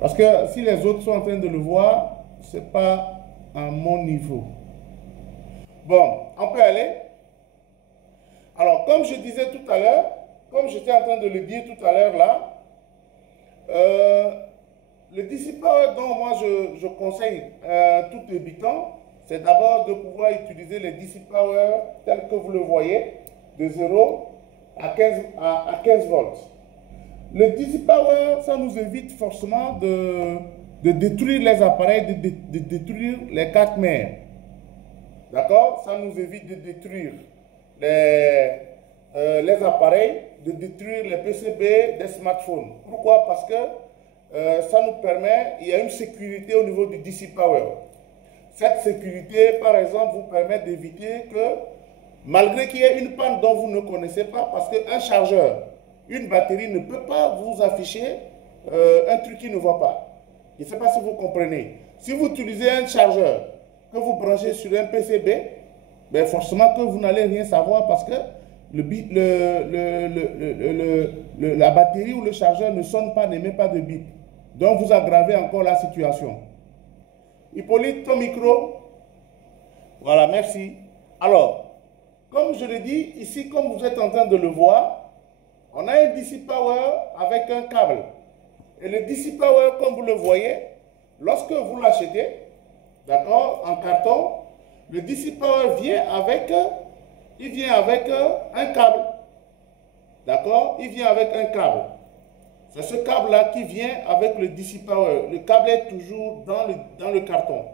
Parce que si les autres sont en train de le voir, ce n'est pas à mon niveau. Bon, on peut aller. Alors, comme je disais tout à l'heure, comme j'étais en train de le dire tout à l'heure là, le DC Power dont moi je conseille tout débutant, c'est d'abord de pouvoir utiliser les DC Power tels que vous le voyez, de 0 à 15 volts. Le DC Power, ça nous évite forcément de détruire les appareils, de détruire les 4 mers. D'accord? Ça nous évite de détruire les appareils, de détruire les PCB des smartphones. Pourquoi? Parce que ça nous permet, il y a une sécurité au niveau du DC Power. Cette sécurité, par exemple, vous permet d'éviter que, malgré qu'il y ait une panne dont vous ne connaissez pas, parce qu'un chargeur, une batterie ne peut pas vous afficher un truc qui ne va pas. Je ne sais pas si vous comprenez. Si vous utilisez un chargeur que vous branchez sur un PCB, ben forcément que vous n'allez rien savoir parce que la batterie ou le chargeur ne sonne pas, n'émet pas de bip. Donc vous aggravez encore la situation. Hippolyte, ton micro. Voilà, merci. Alors, comme je l'ai dit, ici, comme vous êtes en train de le voir, on a un DC Power avec un câble. Et le DC Power, comme vous le voyez, lorsque vous l'achetez, d'accord, en carton, le DC Power vient avec un câble. D'accord? Il vient avec un câble. C'est ce câble-là qui vient avec le DC Power. Le câble est toujours dans le carton.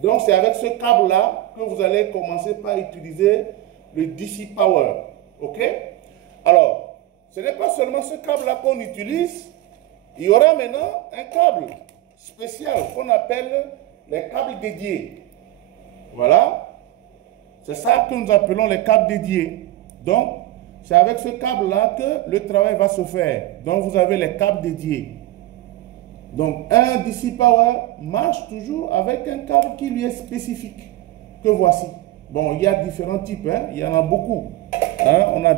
Donc, c'est avec ce câble-là que vous allez commencer par utiliser le DC Power. OK? Alors, ce n'est pas seulement ce câble-là qu'on utilise. Il y aura maintenant un câble spécial qu'on appelle les câbles dédiés. Voilà. C'est ça que nous appelons les câbles dédiés. Donc, c'est avec ce câble-là que le travail va se faire. Donc, vous avez les câbles dédiés. Donc, un DC Power marche toujours avec un câble qui lui est spécifique. Que voici. Bon, il y a différents types. Hein? Il y en a beaucoup. Hein? On a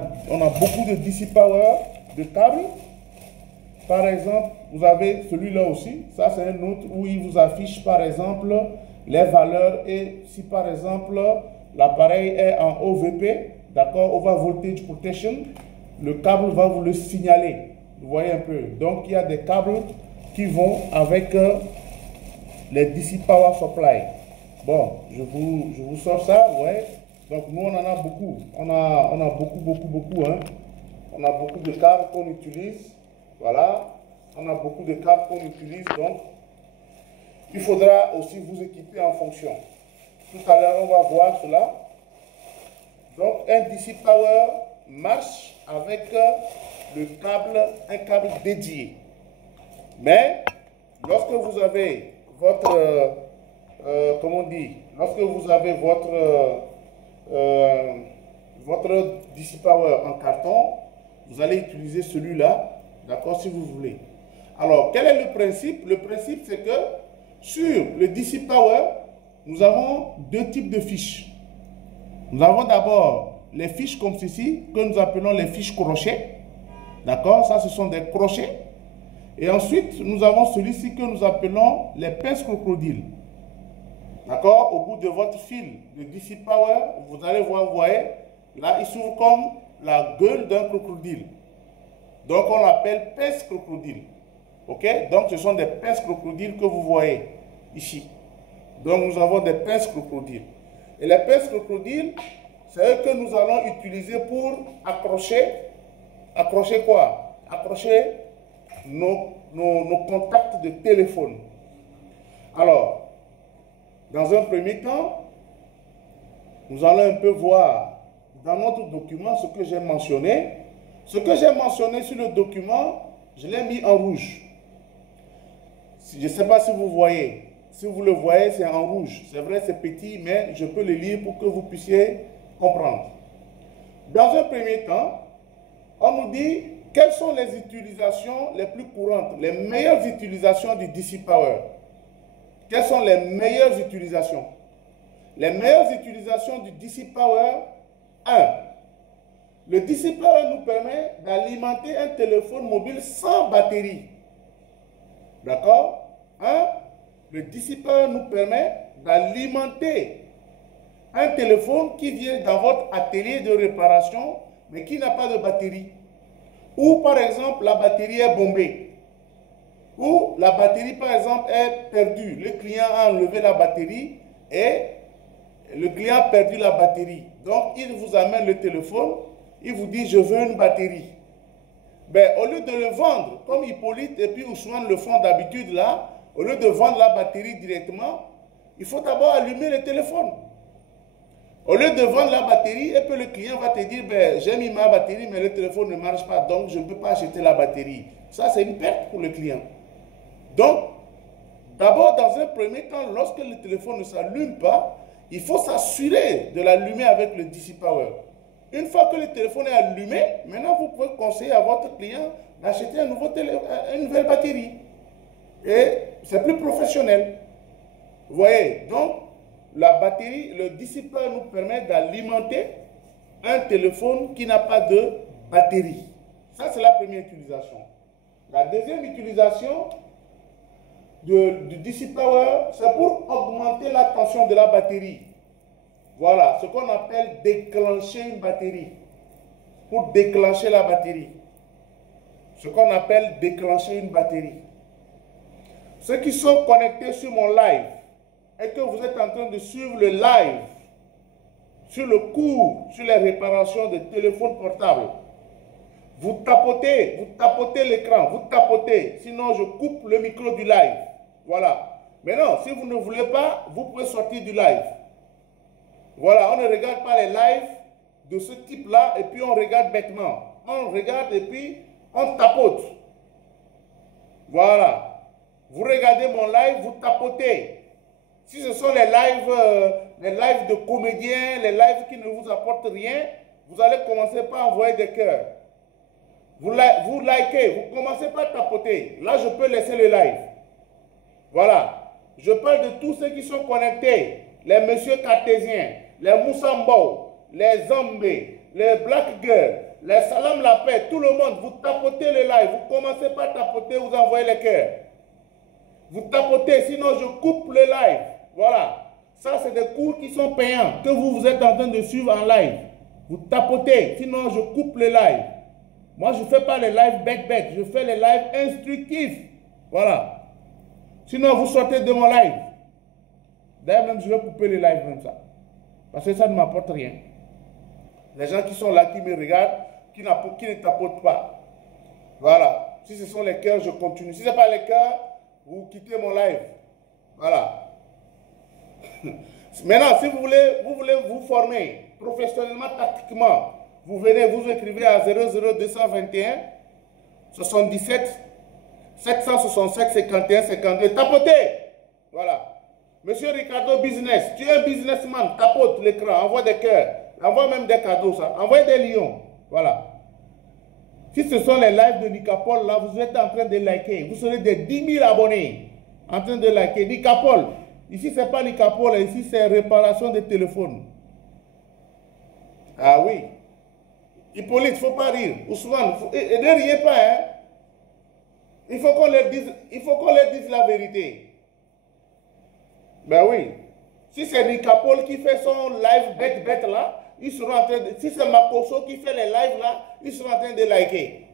beaucoup de DC Power, de câbles. Par exemple, vous avez celui-là aussi. Ça, c'est un autre où il vous affiche, par exemple, les valeurs. Et si, par exemple, l'appareil est en OVP, d'accord, Over Voltage Protection, le câble va vous le signaler. Vous voyez un peu. Donc, il y a des câbles qui vont avec les DC Power Supply. Bon, je vous sors ça, ouais. Donc, nous, on en a beaucoup. On a beaucoup, hein. On a beaucoup de câbles qu'on utilise. Voilà. On a beaucoup de câbles qu'on utilise. Donc, il faudra aussi vous équiper en fonction. Tout à l'heure, on va voir cela. Donc, un DC Power marche avec un câble dédié. Mais, lorsque vous avez votre, comment on dit, lorsque vous avez votre DC Power en carton, vous allez utiliser celui-là, d'accord, si vous voulez. Alors, quel est le principe? Le principe, c'est que sur le DC Power, nous avons deux types de fiches. Nous avons d'abord les fiches comme ceci, que nous appelons les fiches crochets. D'accord? Ça, ce sont des crochets. Et ensuite, nous avons celui-ci que nous appelons les pinces crocodiles. D'accord? Au bout de votre fil de DC Power, vous allez voir, vous voyez, là, il s'ouvre comme la gueule d'un crocodile. Donc, on l'appelle pince crocodile. OK? Donc, ce sont des pinces crocodiles que vous voyez ici. Donc, nous avons des pinces crocodiles. Et les pinces crocodiles, c'est eux que nous allons utiliser pour accrocher quoi? Accrocher nos contacts de téléphone. Alors, dans un premier temps, nous allons un peu voir dans notre document ce que j'ai mentionné. Ce que j'ai mentionné sur le document, je l'ai mis en rouge. Je ne sais pas si vous voyez. Si vous le voyez, c'est en rouge. C'est vrai, c'est petit, mais je peux le lire pour que vous puissiez comprendre. Dans un premier temps, on nous dit quelles sont les utilisations les plus courantes, les meilleures utilisations du DC Power. Quelles sont les meilleures utilisations? Les meilleures utilisations du DC Power, 1. Le DC Power nous permet d'alimenter un téléphone mobile sans batterie. D'accord? Le dissipeur nous permet d'alimenter un téléphone qui vient dans votre atelier de réparation, mais qui n'a pas de batterie. Ou par exemple, la batterie est bombée. Ou la batterie, par exemple, est perdue. Le client a enlevé la batterie et le client a perdu la batterie. Donc, il vous amène le téléphone, il vous dit, je veux une batterie. Ben, au lieu de le vendre, comme Hippolyte et puis Ousmane le font d'habitude là, au lieu de vendre la batterie directement, il faut d'abord allumer le téléphone. Au lieu de vendre la batterie, et puis le client va te dire, ben, j'ai mis ma batterie, mais le téléphone ne marche pas, donc je ne peux pas acheter la batterie. Ça, c'est une perte pour le client. Donc, d'abord, dans un premier temps, lorsque le téléphone ne s'allume pas, il faut s'assurer de l'allumer avec le DC Power. Une fois que le téléphone est allumé, maintenant vous pouvez conseiller à votre client d'acheter une nouvelle batterie. Et c'est plus professionnel. Vous voyez, donc la batterie, le dissipeur nous permet d'alimenter un téléphone qui n'a pas de batterie. Ça, c'est la première utilisation. La deuxième utilisation du DC Power, c'est pour augmenter la tension de la batterie. Voilà, ce qu'on appelle déclencher une batterie. Pour déclencher la batterie. Ce qu'on appelle déclencher une batterie. Ceux qui sont connectés sur mon live et que vous êtes en train de suivre le live sur le cours, sur les réparations de téléphones portables, vous tapotez l'écran, vous tapotez, sinon je coupe le micro du live. Voilà. Maintenant, si vous ne voulez pas, vous pouvez sortir du live. Voilà, on ne regarde pas les lives de ce type-là et puis on regarde bêtement. On regarde et puis on tapote. Voilà. Vous regardez mon live, vous tapotez. Si ce sont les lives de comédiens, les lives qui ne vous apportent rien, vous allez commencer par envoyer des cœurs. Vous likez, vous commencez par tapoter. Là, je peux laisser le live. Voilà. Je parle de tous ceux qui sont connectés. Les messieurs cartésiens, les Moussambo, les Zambé, les Black Girls, les Salam la paix, tout le monde, vous tapotez le live. Vous commencez par tapoter, vous envoyez les cœurs. Vous tapotez, sinon je coupe le live. Voilà. Ça, c'est des cours qui sont payants, que vous êtes en train de suivre en live. Vous tapotez, sinon je coupe le live. Moi, je ne fais pas les lives bête, je fais les lives instructifs. Voilà. Sinon, vous sortez de mon live. D'ailleurs, même, je vais couper le live même ça. Parce que ça ne m'apporte rien. Les gens qui sont là, qui me regardent, qui ne tapotent pas. Voilà. Si ce sont les cœurs, je continue. Si ce n'est pas les cœurs, vous quittez mon live. Voilà. Maintenant, si vous voulez vous former professionnellement, tactiquement, vous venez, vous écrivez à 00221 77 767 51 52. Tapotez. Voilà. Monsieur Ricardo Business, tu es un businessman, tapote l'écran, envoie des cœurs, envoie même des cadeaux, ça. Envoie des lions. Voilà. Si ce sont les lives de Nicapol, là, vous êtes en train de liker. Vous serez des 10 000 abonnés en train de liker. Nicapol. Ici, ce n'est pas Nicapol, ici, c'est réparation de téléphone. Ah oui. Hippolyte, il ne faut pas rire. Ousmane, et ne riez pas, hein. Il faut qu'on leur dise la vérité. Ben oui. Si c'est Nicapol qui fait son live bête là, ils seront en train de... Si c'est Makoso qui fait les lives là, ils seront en train de liker.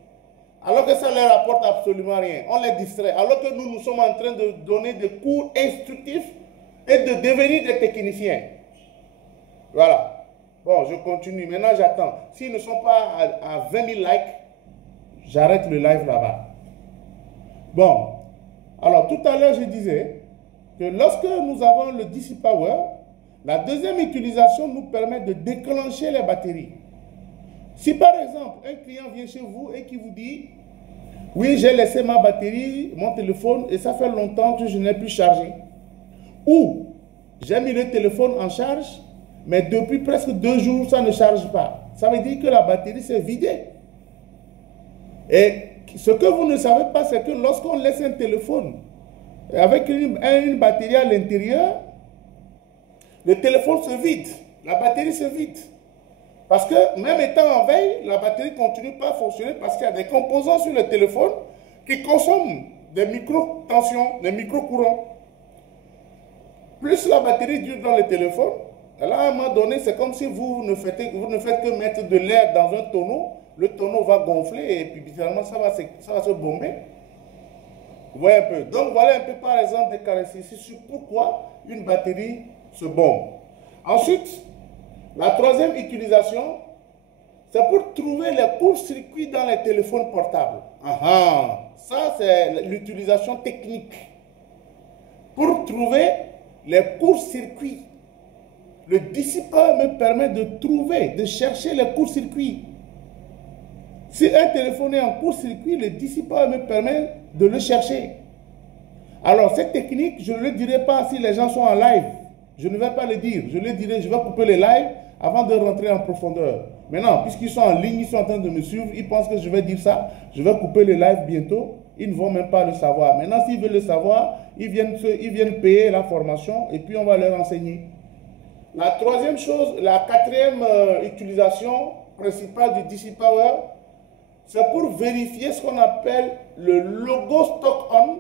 Alors que ça ne leur apporte absolument rien. On les distrait. Alors que nous sommes en train de donner des cours instructifs et de devenir des techniciens. Voilà. Bon, je continue. Maintenant, j'attends. S'ils ne sont pas à 20 000 likes, j'arrête le live là-bas. Bon. Alors, tout à l'heure, je disais que lorsque nous avons le DC Power, la deuxième utilisation nous permet de déclencher les batteries. Si par exemple, un client vient chez vous et qui vous dit « Oui, j'ai laissé ma batterie, mon téléphone, et ça fait longtemps que je n'ai plus chargé. » Ou « J'ai mis le téléphone en charge, mais depuis presque 2 jours, ça ne charge pas. » Ça veut dire que la batterie s'est vidée. Et ce que vous ne savez pas, c'est que lorsqu'on laisse un téléphone avec une batterie à l'intérieur, le téléphone se vide, la batterie se vide. Parce que même étant en veille, la batterie ne continue pas à fonctionner parce qu'il y a des composants sur le téléphone qui consomment des micro-tensions, des micro-courants. Plus la batterie dure dans le téléphone, là, à un moment donné, c'est comme si vous ne faites que mettre de l'air dans un tonneau, le tonneau va gonfler et puis bizarrement, ça va se bomber. Vous voyez un peu. Donc, voilà un peu par exemple des caractéristiques sur pourquoi une batterie se bombe. Ensuite, la troisième utilisation, c'est pour trouver les courts-circuits dans les téléphones portables. Ça, c'est l'utilisation technique. Pour trouver les courts-circuits. Le dissipeur me permet de trouver, de chercher les courts-circuits. Si un téléphone est en court-circuit, le dissipeur me permet de le chercher. Alors, cette technique, je ne le dirai pas si les gens sont en live. Je ne vais pas le dire. Je le dirai, je vais couper les lives avant de rentrer en profondeur. Maintenant, puisqu'ils sont en ligne, ils sont en train de me suivre, ils pensent que je vais dire ça. Je vais couper les lives bientôt. Ils ne vont même pas le savoir. Maintenant, s'ils veulent le savoir, ils viennent payer la formation et puis on va leur enseigner. La troisième chose, la quatrième utilisation principale du DC Power, c'est pour vérifier ce qu'on appelle le logo stock on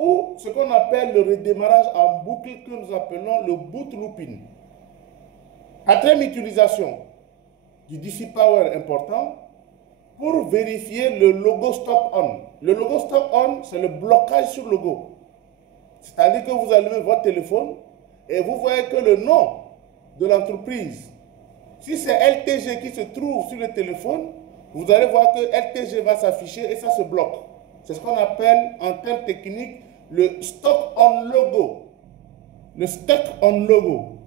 ou ce qu'on appelle le redémarrage en boucle que nous appelons le boot looping. Quatrième utilisation du DC Power important pour vérifier le logo stock on. Le logo stock on, c'est le blocage sur le logo. C'est-à-dire que vous allumez votre téléphone et vous voyez que le nom de l'entreprise, si c'est LTG qui se trouve sur le téléphone, vous allez voir que LTG va s'afficher et ça se bloque. C'est ce qu'on appelle en termes techniques le stock on logo. Le stock on logo.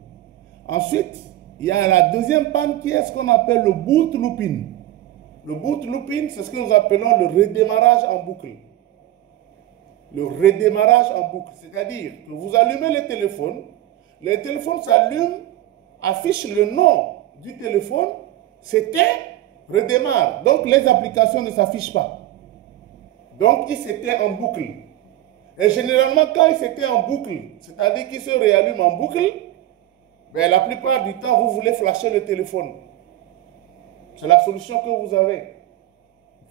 Ensuite, il y a la deuxième panne qui est ce qu'on appelle le boot looping. Le boot looping, c'est ce que nous appelons le redémarrage en boucle. Le redémarrage en boucle, c'est-à-dire que vous allumez le téléphone s'allume, affiche le nom du téléphone, c'était redémarre. Donc les applications ne s'affichent pas. Donc il s'éteint en boucle. Et généralement quand il s'éteint en boucle, c'est-à-dire qu'il se réallume en boucle, ben, la plupart du temps vous voulez flasher le téléphone. C'est la solution que vous avez.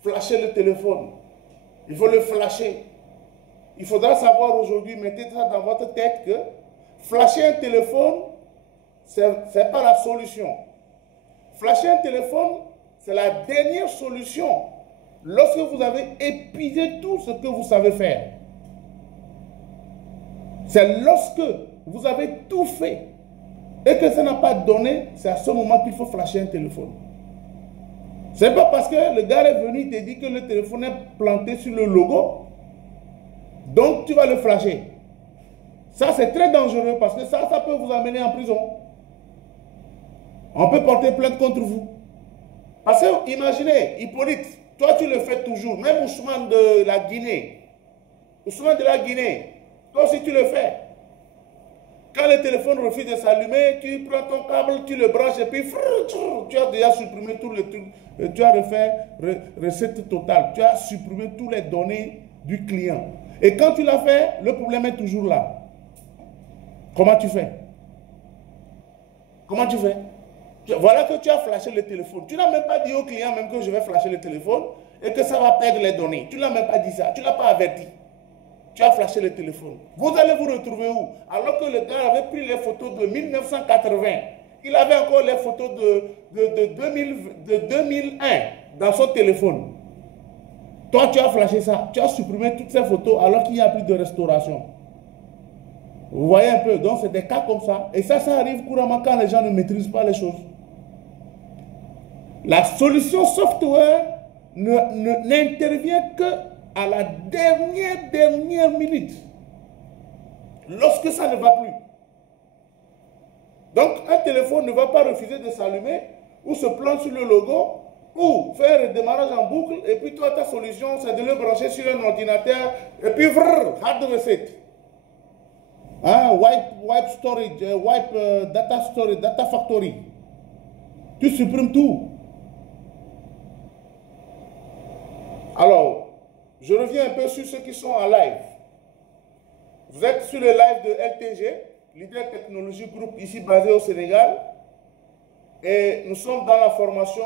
Flasher le téléphone. Il faut le flasher. Il faudra savoir aujourd'hui, mettez ça dans votre tête que flasher un téléphone, ce n'est pas la solution. Flasher un téléphone, c'est la dernière solution lorsque vous avez épuisé tout ce que vous savez faire. C'est lorsque vous avez tout fait et que ça n'a pas donné, c'est à ce moment qu'il faut flasher un téléphone. Ce n'est pas parce que le gars est venu te dire que le téléphone est planté sur le logo, donc tu vas le flasher. Ça, c'est très dangereux parce que ça peut vous amener en prison. On peut porter plainte contre vous. Parce que, imaginez, Hippolyte, toi tu le fais toujours, même Ousmane de la Guinée. Ousmane de la Guinée, toi aussi tu le fais. Quand le téléphone refuse de s'allumer, tu prends ton câble, tu le branches et puis tu as déjà supprimé tout le truc. Tu as refait recette totale. Tu as supprimé toutes les données du client. Et quand tu l'as fait, le problème est toujours là. Comment tu fais? Comment tu fais? Voilà que tu as flashé le téléphone. Tu n'as même pas dit au client même que je vais flasher le téléphone et que ça va perdre les données. Tu ne l'as même pas dit ça. Tu ne l'as pas averti. Tu as flashé le téléphone. Vous allez vous retrouver où? Alors que le gars avait pris les photos de 1980. Il avait encore les photos de 2001 dans son téléphone. Toi, tu as flashé ça. Tu as supprimé toutes ces photos alors qu'il n'y a plus de restauration. Vous voyez un peu? Donc, c'est des cas comme ça. Et ça arrive couramment quand les gens ne maîtrisent pas les choses. La solution software n'intervient que à la dernière minute, lorsque ça ne va plus. Donc, un téléphone ne va pas refuser de s'allumer ou se planter sur le logo ou faire un démarrage en boucle et puis toi, ta solution, c'est de le brancher sur un ordinateur et puis hard reset. Wipe storage, data storage, data factory. Tu supprimes tout. Alors, je reviens un peu sur ceux qui sont en live. Vous êtes sur le live de LTG, Leader Technologie Group, ici basé au Sénégal. Et nous sommes dans la formation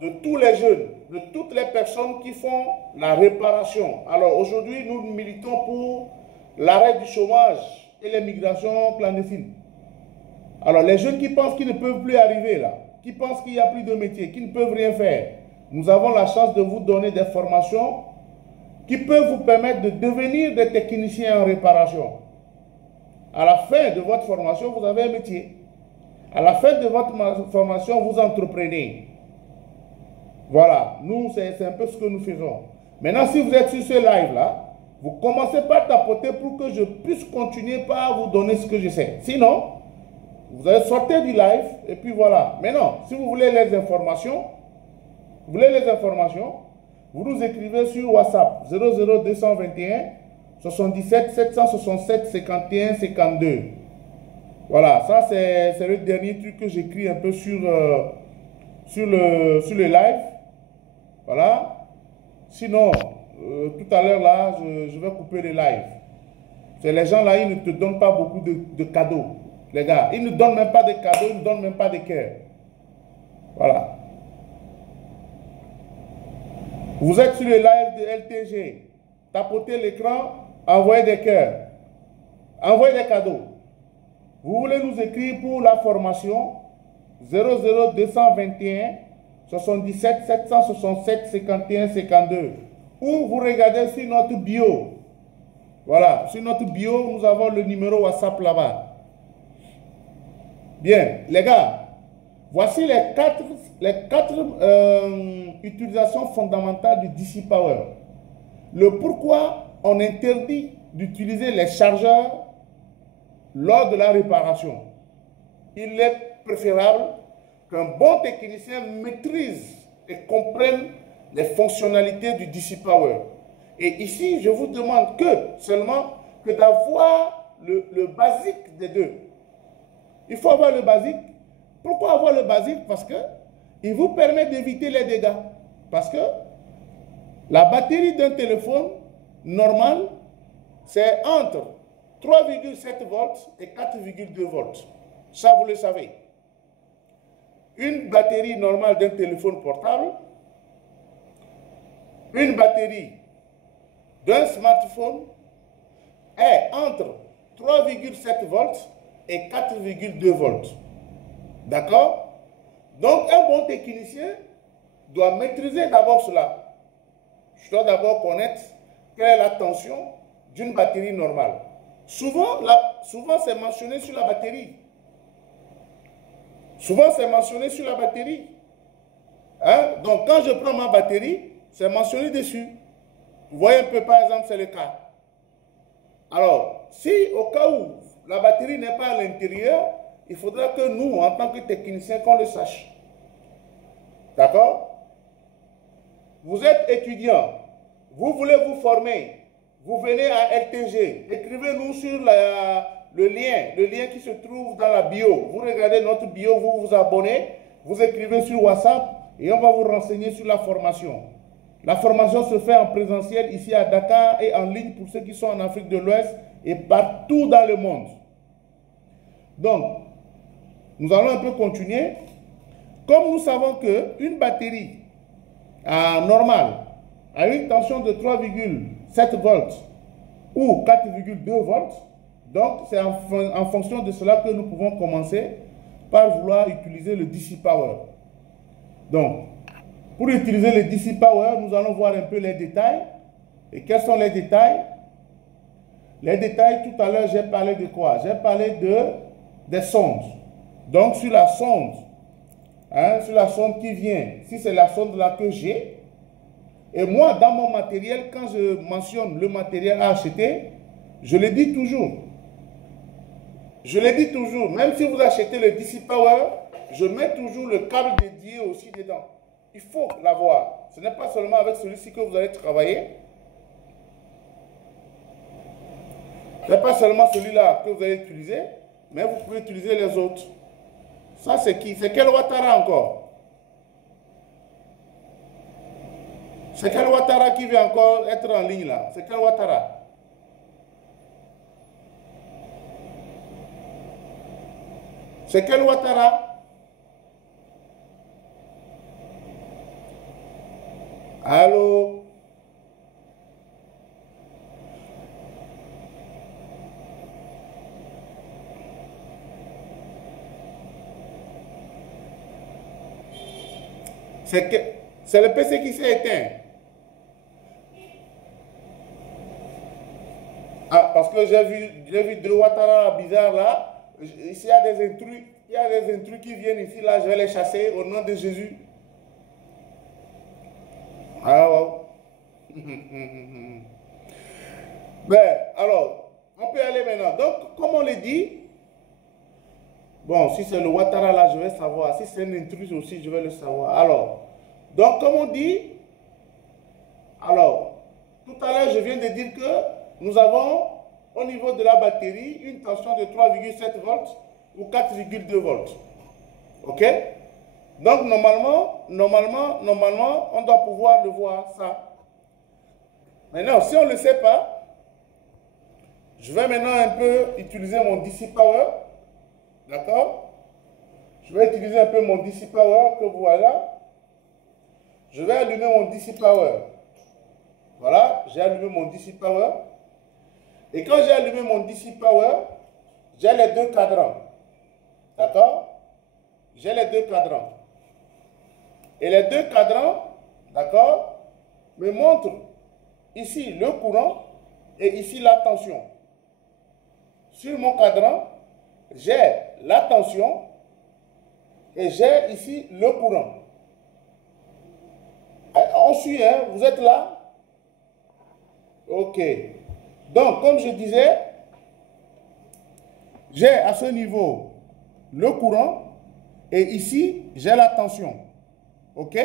de tous les jeunes, de toutes les personnes qui font la réparation. Alors aujourd'hui, nous militons pour l'arrêt du chômage et les migrations clandestines. Alors les jeunes qui pensent qu'ils ne peuvent plus arriver là, qui pensent qu'il n'y a plus de métier, qui ne peuvent rien faire, nous avons la chance de vous donner des formations qui peuvent vous permettre de devenir des techniciens en réparation. À la fin de votre formation, vous avez un métier. À la fin de votre formation, vous entreprenez. Voilà, nous, c'est un peu ce que nous faisons. Maintenant, si vous êtes sur ce live-là, vous commencez par tapoter pour que je puisse continuer par vous donner ce que je sais. Sinon, vous allez sortir du live et puis voilà. Maintenant, si vous voulez les informations, vous nous écrivez sur WhatsApp 00221 77 767 51 52. Voilà, ça c'est le dernier truc que j'écris un peu sur le live. Voilà. Sinon, tout à l'heure là, je vais couper le live. C'est les gens là, ils ne te donnent pas beaucoup de cadeaux. Les gars, ils ne donnent même pas de cadeaux, ils ne donnent même pas de cœur. Voilà. Vous êtes sur le live de LTG. Tapotez l'écran, envoyez des cœurs. Envoyez des cadeaux. Vous voulez nous écrire pour la formation 00221 77 767 51 52. Ou vous regardez sur notre bio. Voilà, sur notre bio, nous avons le numéro WhatsApp là-bas. Bien, les gars, voici les quatre utilisations fondamentales du DC Power. Le pourquoi on interdit d'utiliser les chargeurs lors de la réparation. Il est préférable qu'un bon technicien maîtrise et comprenne les fonctionnalités du DC Power. Et ici, je vous demande seulement d'avoir le basique des deux. Il faut avoir le basique. Pourquoi avoir le basique? Parce qu'il vous permet d'éviter les dégâts. Parce que la batterie d'un téléphone normal, c'est entre 3,7 volts et 4,2 volts. Ça, vous le savez. Une batterie normale d'un téléphone portable, une batterie d'un smartphone est entre 3,7 volts et 4,2 volts. D'accord? Donc, un bon technicien doit maîtriser d'abord cela. Je dois d'abord connaître quelle est la tension d'une batterie normale. Souvent c'est mentionné sur la batterie. Souvent, c'est mentionné sur la batterie. Hein? Donc, quand je prends ma batterie, c'est mentionné dessus. Vous voyez un peu, par exemple, c'est le cas. Alors, si au cas où la batterie n'est pas à l'intérieur, il faudra que nous, en tant que techniciens, qu'on le sache. D'accord? Vous êtes étudiant, vous voulez vous former, vous venez à LTG, écrivez-nous sur le lien qui se trouve dans la bio. Vous regardez notre bio, vous vous abonnez, vous écrivez sur WhatsApp et on va vous renseigner sur la formation. La formation se fait en présentiel ici à Dakar et en ligne pour ceux qui sont en Afrique de l'Ouest et partout dans le monde. Donc, nous allons un peu continuer. Comme nous savons qu'une batterie normale à une tension de 3,7 volts ou 4,2 volts, donc c'est en fonction de cela que nous pouvons commencer par vouloir utiliser le DC Power. Donc, pour utiliser le DC Power, nous allons voir un peu les détails. Et quels sont les détails? Les détails, tout à l'heure, j'ai parlé de quoi? J'ai parlé des sondes. Donc, sur la sonde, sur la sonde qui vient, si c'est la sonde là que j'ai, et moi, dans mon matériel, quand je mentionne le matériel à acheter, je le dis toujours. Je le dis toujours, même si vous achetez le DC Power, je mets toujours le câble dédié aussi dedans. Il faut l'avoir. Ce n'est pas seulement avec celui-ci que vous allez travailler. Ce n'est pas seulement celui-là que vous allez utiliser, mais vous pouvez utiliser les autres. Ça, c'est qui? C'est quel Ouattara encore? C'est quel Ouattara qui vient encore être en ligne là? C'est quel Ouattara? C'est quel Ouattara? Allô? C'est le PC qui s'est éteint. Ah, parce que j'ai vu deux Ouattara bizarres là. Ici, il y a des intrus qui viennent ici, là, je vais les chasser au nom de Jésus. Ah, ouais. Ben, alors, on peut aller maintenant. Donc, comme on le dit, bon, si c'est le Ouattara là, je vais savoir. Si c'est un intrus aussi, je vais le savoir. Alors, donc, comme on dit, alors, tout à l'heure, je viens de dire que nous avons, au niveau de la batterie, une tension de 3,7 volts ou 4,2 volts. OK? Donc, normalement, on doit pouvoir le voir, ça. Maintenant, si on ne le sait pas, je vais maintenant un peu utiliser mon DC Power. D'accord? Je vais utiliser un peu mon DC Power que voilà. Je vais allumer mon DC Power. Voilà, j'ai allumé mon DC Power. Et quand j'ai allumé mon DC Power, j'ai les deux cadrans. D'accord? J'ai les deux cadrans. Et les deux cadrans, d'accord, me montrent ici le courant et ici la tension. Sur mon cadran, j'ai la tension et j'ai ici le courant. On suit, hein? Vous êtes là? Ok. Donc, comme je disais, j'ai à ce niveau le courant et ici, j'ai la tension. OK?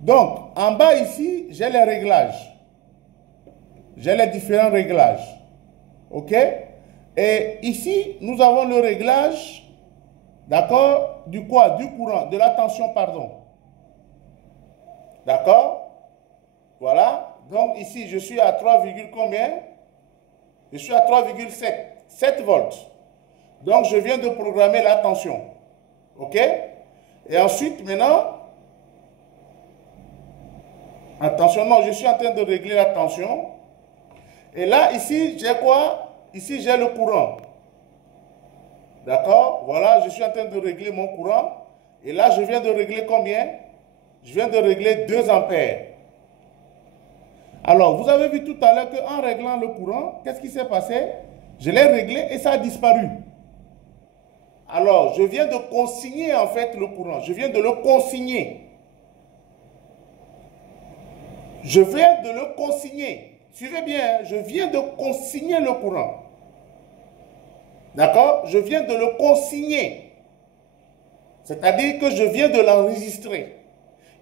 Donc, en bas ici, j'ai les réglages. J'ai les différents réglages. OK? Et ici, nous avons le réglage, d'accord, du quoi? Du courant, de la tension, pardon. D'accord? Voilà. Donc, ici, je suis à 3, combien? Je suis à 3,7. 7 volts. Donc, je viens de programmer la tension. OK? Et ensuite, maintenant, attention, non, je suis en train de régler la tension. Et là, ici, j'ai quoi? Ici, j'ai le courant. D'accord? Voilà, je suis en train de régler mon courant. Et là, je viens de régler combien? Je viens de régler 2 ampères. Alors, vous avez vu tout à l'heure qu'en réglant le courant, qu'est-ce qui s'est passé? Je l'ai réglé et ça a disparu. Alors, je viens de consigner en fait le courant. Je viens de le consigner. Je viens de le consigner. Suivez bien, hein? Je viens de consigner le courant. D'accord? Je viens de le consigner. C'est-à-dire que je viens de l'enregistrer.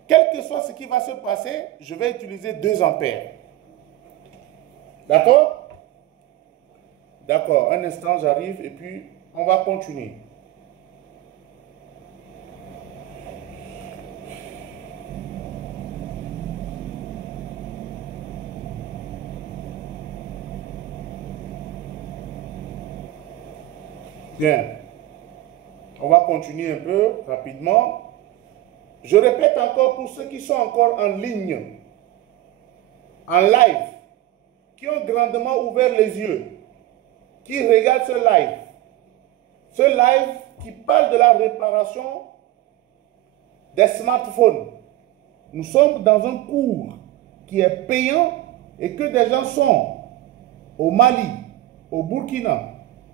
Quel que soit ce qui va se passer, je vais utiliser 2 ampères. D'accord? D'accord. Un instant, j'arrive et puis on va continuer. Bien. On va continuer un peu rapidement. Je répète encore pour ceux qui sont encore en ligne, en live, qui ont grandement ouvert les yeux, qui regardent ce live qui parle de la réparation des smartphones. Nous sommes dans un cours qui est payant et que des gens sont au Mali, au Burkina,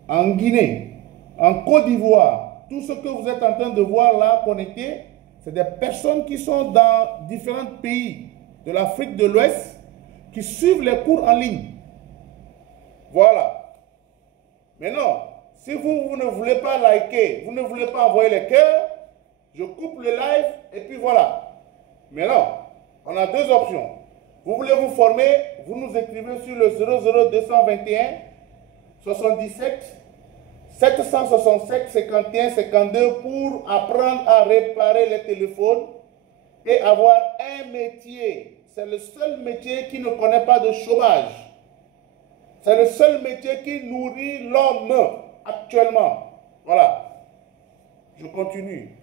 en Guinée, en Côte d'Ivoire. Tout ce que vous êtes en train de voir là connecté, c'est des personnes qui sont dans différents pays de l'Afrique de l'Ouest qui suivent les cours en ligne. Voilà. Maintenant, si vous ne voulez pas liker, vous ne voulez pas envoyer les cœurs, je coupe le live et puis voilà. Maintenant, on a 2 options. Vous voulez vous former, vous nous écrivez sur le 00221 77 767 51 52 pour apprendre à réparer les téléphones et avoir un métier. C'est le seul métier qui ne connaît pas de chômage. C'est le seul métier qui nourrit l'homme actuellement. Voilà. Je continue.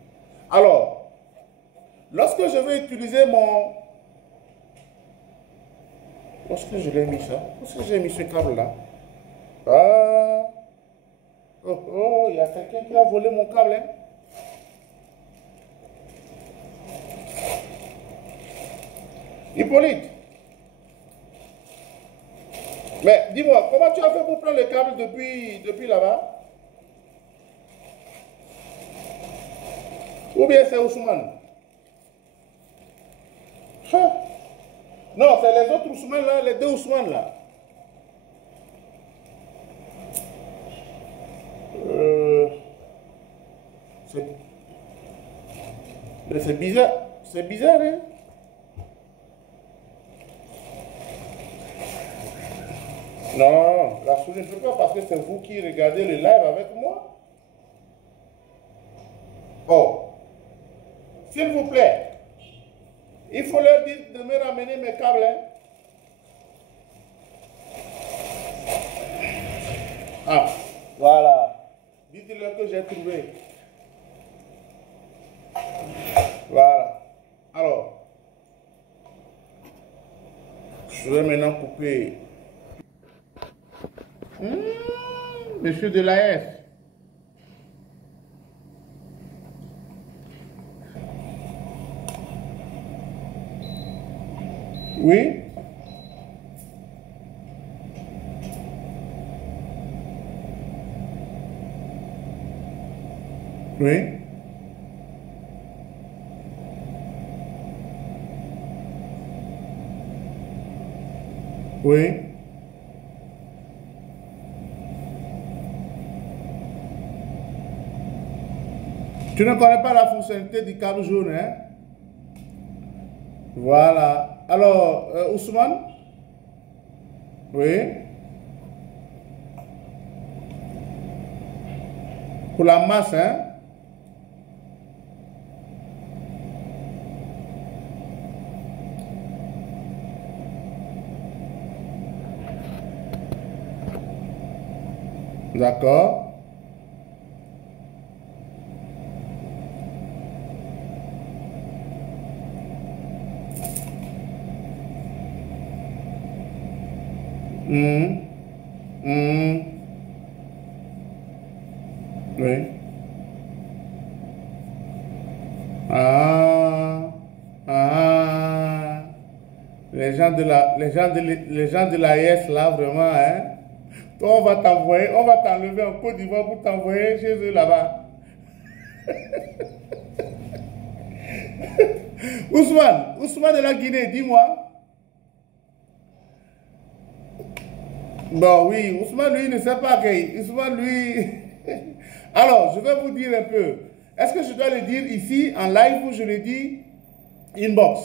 Alors, lorsque je vais utiliser Où est-ce que je l'ai mis ça? Où est-ce que j'ai mis ce câble-là? Ah! Oh, oh, il y a quelqu'un qui a volé mon câble, hein? Hippolyte! Mais dis-moi, comment tu as fait pour prendre le câble depuis là-bas? Ou bien c'est Ousmane? Ah. Non, c'est les autres Ousmane là, les deux Ousmane là. C'est c'est bizarre. C'est bizarre, hein? Non, la souris ne peut pas parce que c'est vous qui regardez le live avec moi. Oh, s'il vous plaît, il faut leur dire de me ramener mes câbles. Hein? Ah, voilà. Dites-leur que j'ai trouvé. Voilà. Alors, je vais maintenant couper. Monsieur de l'AS. Oui? Oui? Oui? Tu ne connais pas la fonctionnalité du câble jaune, hein? Voilà. Alors, Ousmane? Oui? Pour la masse, hein? D'accord. Oui. Ah. Ah. Les gens de les gens de l'AES là, vraiment, hein? Toi, on va t'envoyer, on va t'enlever en Côte d'Ivoire pour t'envoyer chez eux là-bas. Ousmane de la Guinée, dis-moi. Bon, oui, Ousmane, lui, ne sait pas que. Ousmane, lui. Alors, je vais vous dire un peu. Est-ce que je dois le dire ici, en live, ou je le dis inbox?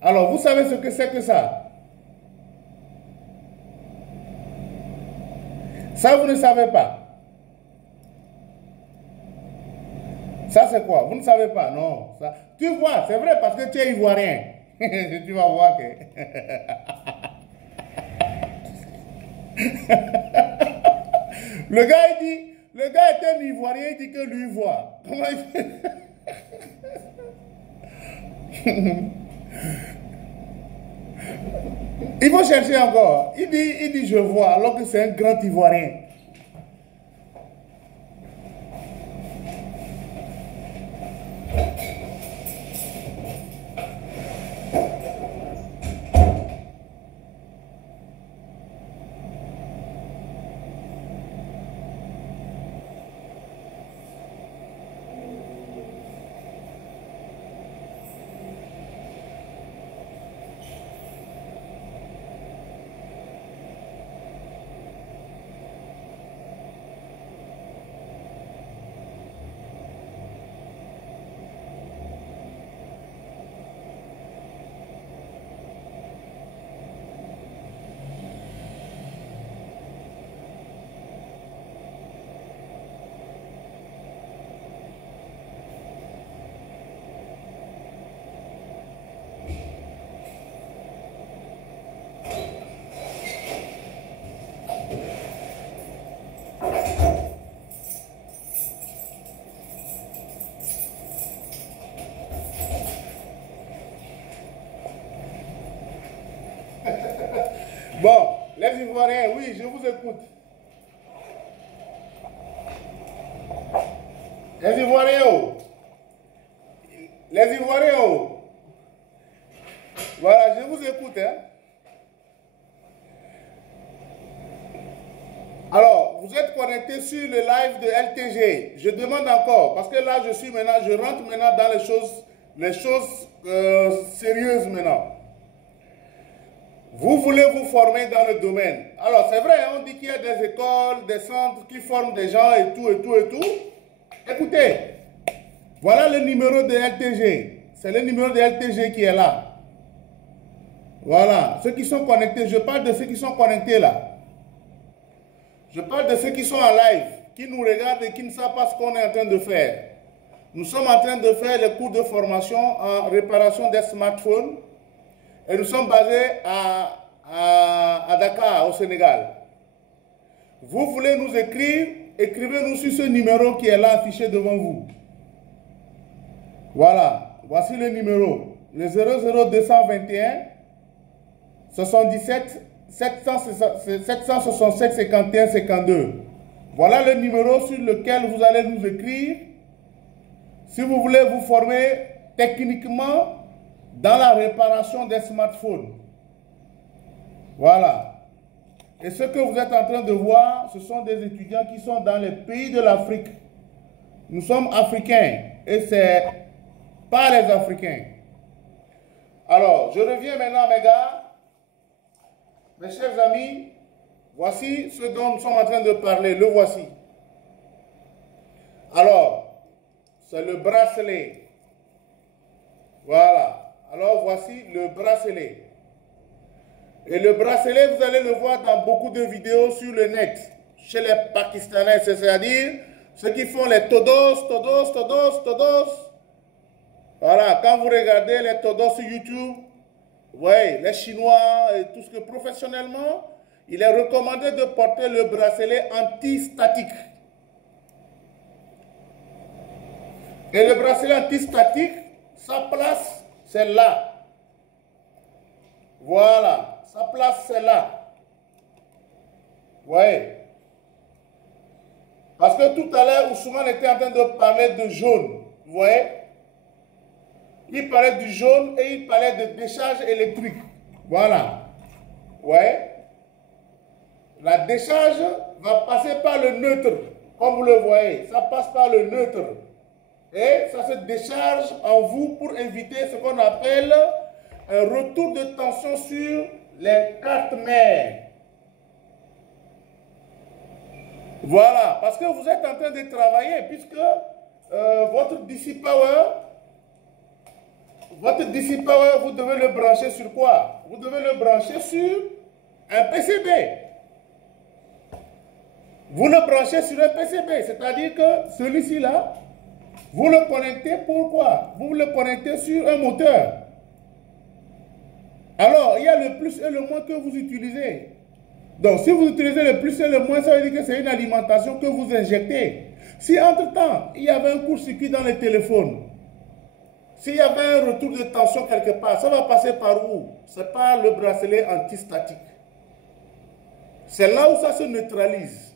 Alors, vous savez ce que c'est que ça? Ça, vous ne savez pas. Ça, c'est quoi? Vous ne savez pas, non. Ça, tu vois, c'est vrai parce que tu es ivoirien. Tu vas voir que... Le gars est un ivoirien, il dit que lui voit. Comment il fait? Il faut chercher encore. Il dit je vois, alors que c'est un grand ivoirien. Bon, les Ivoiriens, oui, je vous écoute. Les Ivoiriens, oh. Les Ivoiriens, oh. Voilà, je vous écoute, hein. Alors, vous êtes connecté sur le live de LTG. Je demande encore, parce que là, je rentre maintenant dans les choses sérieuses maintenant. Vous voulez vous former dans le domaine. Alors, c'est vrai, on dit qu'il y a des écoles, des centres qui forment des gens et tout, et tout, et tout. Écoutez, voilà le numéro de LTG. C'est le numéro de LTG qui est là. Voilà, ceux qui sont connectés, je parle de ceux qui sont connectés là. Je parle de ceux qui sont en live, qui nous regardent et qui ne savent pas ce qu'on est en train de faire. Nous sommes en train de faire les cours de formation en réparation des smartphones et nous sommes basés à Dakar, au Sénégal. Vous voulez nous écrire, écrivez-nous sur ce numéro qui est là affiché devant vous. Voilà, voici le numéro, le 00221 77 767 51 52. Voilà le numéro sur lequel vous allez nous écrire si vous voulez vous former techniquement dans la réparation des smartphones. Voilà. Et ce que vous êtes en train de voir, ce sont des étudiants qui sont dans les pays de l'Afrique. Nous sommes africains et c'est pas les Africains. Alors, je reviens maintenant, mes gars. Mes chers amis, voici ce dont nous sommes en train de parler. Le voici. Alors, c'est le bracelet. Voilà. Alors, voici le bracelet. Et le bracelet, vous allez le voir dans beaucoup de vidéos sur le net. Chez les Pakistanais, c'est-à-dire ceux qui font les todos. Voilà. Quand vous regardez les todos sur YouTube, oui, les Chinois et tout ce que professionnellement, il est recommandé de porter le bracelet anti-statique. Et le bracelet anti-statique, sa place, c'est là. Voilà, sa place, c'est là. Oui. Parce que tout à l'heure, Ousmane était en train de parler de jaune. Vous voyez? Il parlait du jaune et il parlait de décharge électrique. Voilà. Ouais. La décharge va passer par le neutre. Comme vous le voyez, ça passe par le neutre. Et ça se décharge en vous pour éviter ce qu'on appelle un retour de tension sur les cartes mères. Voilà. Parce que vous êtes en train de travailler puisque votre DC Power, vous devez le brancher sur quoi? Vous devez le brancher sur un PCB. Vous le branchez sur un PCB, c'est-à-dire que celui-ci là, vous le connectez pourquoi? Vous le connectez sur un moteur. Alors, il y a le plus et le moins que vous utilisez. Donc, si vous utilisez le plus et le moins, ça veut dire que c'est une alimentation que vous injectez. Si entre-temps, il y avait un court-circuit dans le téléphone, s'il y avait un retour de tension quelque part, ça va passer par où? C'est par le bracelet antistatique. C'est là où ça se neutralise.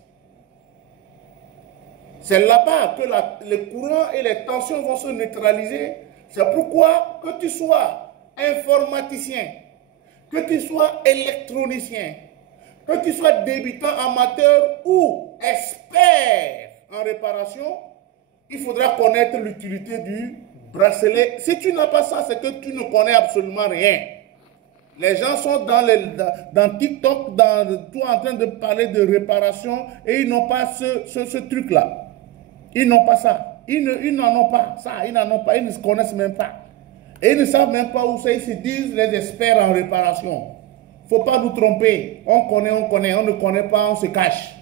C'est là-bas que les courants et les tensions vont se neutraliser. C'est pourquoi, que tu sois informaticien, que tu sois électronicien, que tu sois débutant, amateur ou expert en réparation, il faudra connaître l'utilité du bracelet. Si tu n'as pas ça, c'est que tu ne connais absolument rien. Les gens sont dans TikTok, tout en train de parler de réparation et ils n'ont pas ce truc-là. Ils n'ont pas ça. Ils n'en ont pas. Ça, ils n'en ont pas. Ils ne se connaissent même pas. Et ils ne savent même pas où c'est. Ils se disent les experts en réparation. Il ne faut pas nous tromper. On connaît. On ne connaît pas, on se cache.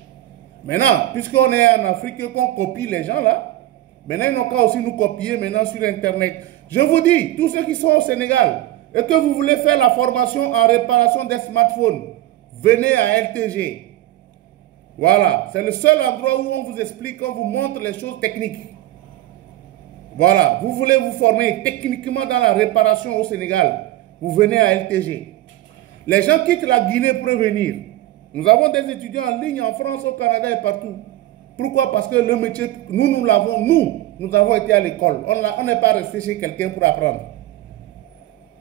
Maintenant, puisqu'on est en Afrique et qu'on copie les gens là, maintenant ils n'ont qu'à aussi nous copier maintenant sur Internet. Je vous dis, tous ceux qui sont au Sénégal et que vous voulez faire la formation en réparation des smartphones, venez à LTG. Voilà, c'est le seul endroit où on vous explique, on vous montre les choses techniques. Voilà, vous voulez vous former techniquement dans la réparation au Sénégal, vous venez à LTG. Les gens quittent la Guinée pour venir. Nous avons des étudiants en ligne en France, au Canada et partout. Pourquoi? Parce que le métier, nous l'avons, nous avons été à l'école. On n'est pas resté chez quelqu'un pour apprendre.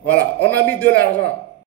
Voilà, on a mis de l'argent.